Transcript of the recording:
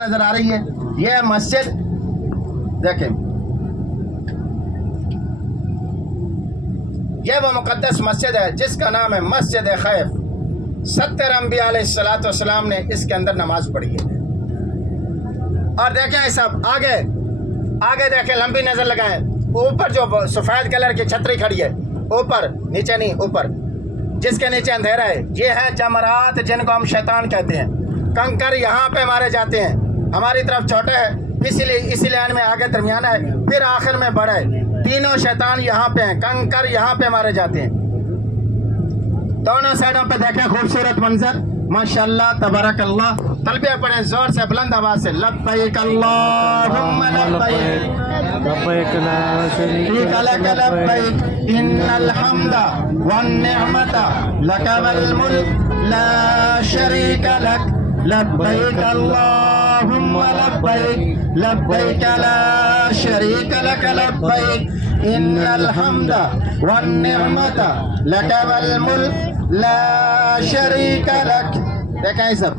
नजर आ रही है। यह मस्जिद देखें, यह वो मुकद्दस मस्जिद है जिसका नाम है मस्जिद खैफ। 70 अंबिया अलैहिस्सलाम ने इसके अंदर नमाज पढ़ी है। और देखें सब आगे आगे देखें, लंबी नजर लगाएं, ऊपर जो सफेद कलर की छतरी खड़ी है, ऊपर, नीचे नहीं, ऊपर, जिसके नीचे अंधेरा है, ये है जमरात जिनको हम शैतान कहते हैं। कंकर यहाँ पे मारे जाते हैं, हमारी तरफ छोटे है इसलिए इस लाइन में आगे दरमियाना है, फिर आखिर में बड़ा है। तीनों शैतान यहाँ पे हैं, कंकर यहाँ पे मारे जाते हैं। दोनों साइडों पे देखें खूबसूरत मंजर, माशाअल्लाह तबारकल्लाह। तलबिया पढ़े जोर से, बुलंद आवाज से, लब्बैक अल्लाहुम्मा लब्बैक लब्बैक ला शरीका लक लब्बैक इन्नल हम्दा वन निअमता लक वल मुल्क ला शरीका लक लब्बैक अल्लाहुम्मा लब्बैक लब्बैक ला शरीका लक लब्बैक इन्नल हम्दा वन निअमता लक वल मुल्क ला शरीका लक। देखें सब।